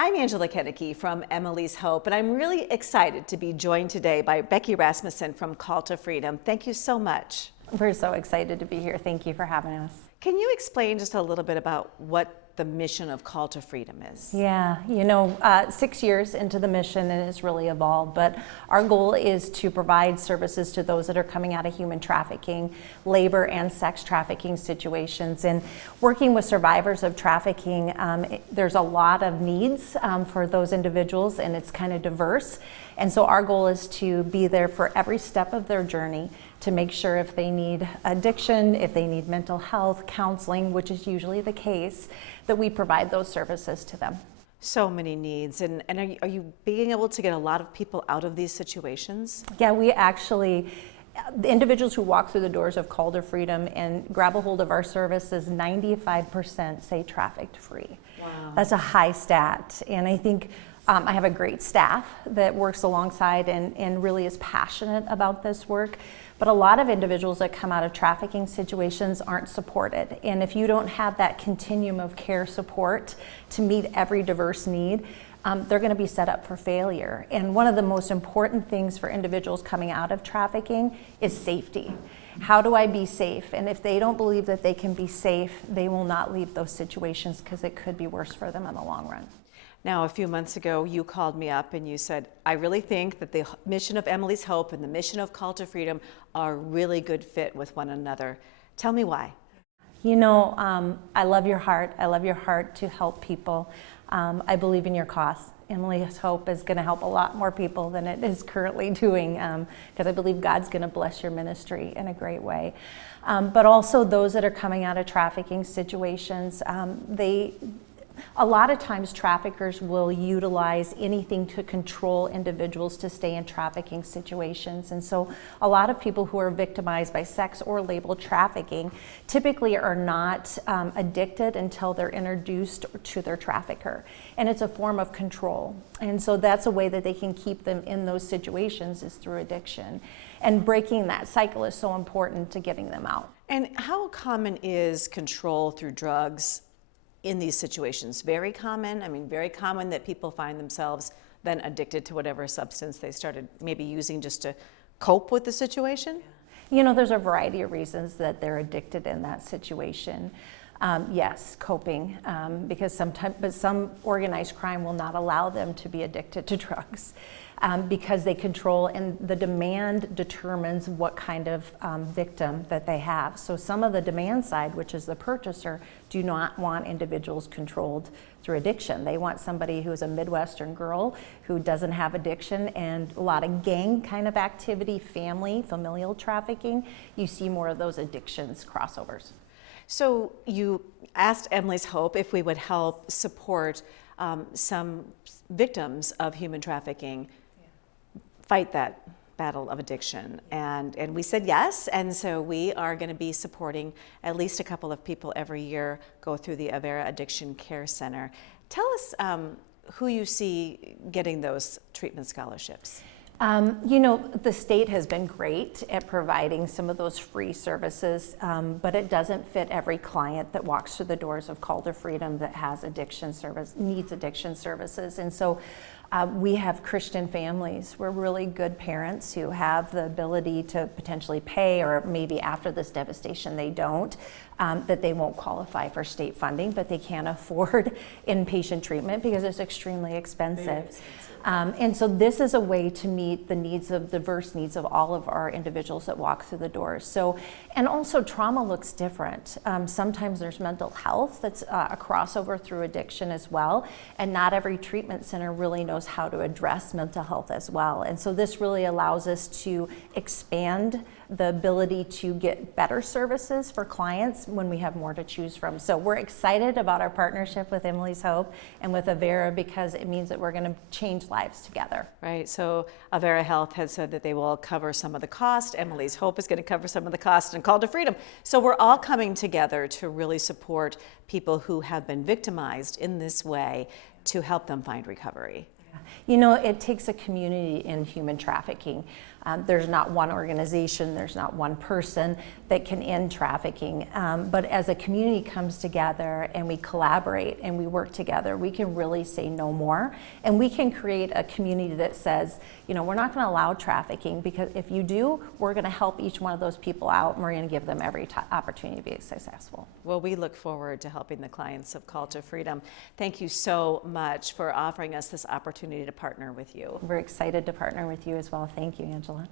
I'm Angela Kennecke from Emily's Hope, and I'm really excited to be joined today by Becky Rasmussen from Call to Freedom. Thank you so much. We're so excited to be here. Thank you for having us. Can you explain just a little bit about what the mission of Call to Freedom is? Yeah, 6 years into the mission, and it's really evolved, but our goal is to provide services to those that are coming out of human trafficking, labor and sex trafficking situations. And working with survivors of trafficking, there's a lot of needs for those individuals, and it's kind of diverse. And so our goal is to be there for every step of their journey to make sure if they need addiction, if they need mental health, counseling, which is usually the case, that we provide those services to them. So many needs. And are you being able to get a lot of people out of these situations? Yeah, we actually, the individuals who walk through the doors of Call to Freedom and grab a hold of our services, 95% say trafficked free. Wow. That's a high stat. And I think I have a great staff that works alongside and really is passionate about this work. But a lot of individuals that come out of trafficking situations aren't supported. And if you don't have that continuum of care support to meet every diverse need, they're going to be set up for failure. And one of the most important things for individuals coming out of trafficking is safety. How do I be safe? And if they don't believe that they can be safe, they will not leave those situations because it could be worse for them in the long run. Now, a few months ago, you called me up and you said, I really think that the mission of Emily's Hope and the mission of Call to Freedom are a really good fit with one another. Tell me why. I love your heart. I love your heart to help people. I believe in your cause. Emily's Hope is going to help a lot more people than it is currently doing, because I believe God's going to bless your ministry in a great way. But also those that are coming out of trafficking situations, a lot of times traffickers will utilize anything to control individuals to stay in trafficking situations. And so a lot of people who are victimized by sex or labeled trafficking typically are not addicted until they're introduced to their trafficker. And it's a form of control. And so that's a way that they can keep them in those situations is through addiction. And breaking that cycle is so important to getting them out. And how common is control through drugs in these situations? Very common. I mean, very common that people find themselves then addicted to whatever substance they started maybe using just to cope with the situation? There's a variety of reasons that they're addicted in that situation. Yes, coping, because some organized crime will not allow them to be addicted to drugs. Because they control, and the demand determines what kind of victim that they have. So some of the demand side, which is the purchaser, do not want individuals controlled through addiction. They want somebody who is a Midwestern girl who doesn't have addiction, and a lot of gang kind of activity, familial trafficking. You see more of those addictions crossovers. So you asked Emily's Hope if we would help support some victims of human trafficking fight that battle of addiction, and we said yes, and so we are going to be supporting at least a couple of people every year go through the Avera Addiction Care Center. Tell us who you see getting those treatment scholarships. The state has been great at providing some of those free services, but it doesn't fit every client that walks through the doors of Call to Freedom that has needs addiction services. And so we have Christian families. We're really good parents who have the ability to potentially pay, or maybe after this devastation they don't, that they won't qualify for state funding, but they can't afford inpatient treatment because it's extremely expensive. And so this is a way to meet the diverse needs of all of our individuals that walk through the doors. So, and also trauma looks different. Sometimes there's mental health that's a crossover through addiction as well. And not every treatment center really knows how to address mental health as well. And so this really allows us to expand the ability to get better services for clients when we have more to choose from. So we're excited about our partnership with Emily's Hope and with Avera, because it means that we're going to change lives together. Right, so Avera Health has said that they will cover some of the cost. Emily's Hope is going to cover some of the cost, and Call to Freedom. So we're all coming together to really support people who have been victimized in this way to help them find recovery. It takes a community in human trafficking. There's not one organization, there's not one person that can end trafficking. But as a community comes together and we collaborate and we work together, we can really say no more. And we can create a community that says, you know, we're not going to allow trafficking, because if you do, we're going to help each one of those people out, and we're going to give them every opportunity to be successful. Well, we look forward to helping the clients of Call to Freedom. Thank you so much for offering us this opportunity to partner with you. We're excited to partner with you as well. Thank you, Angela.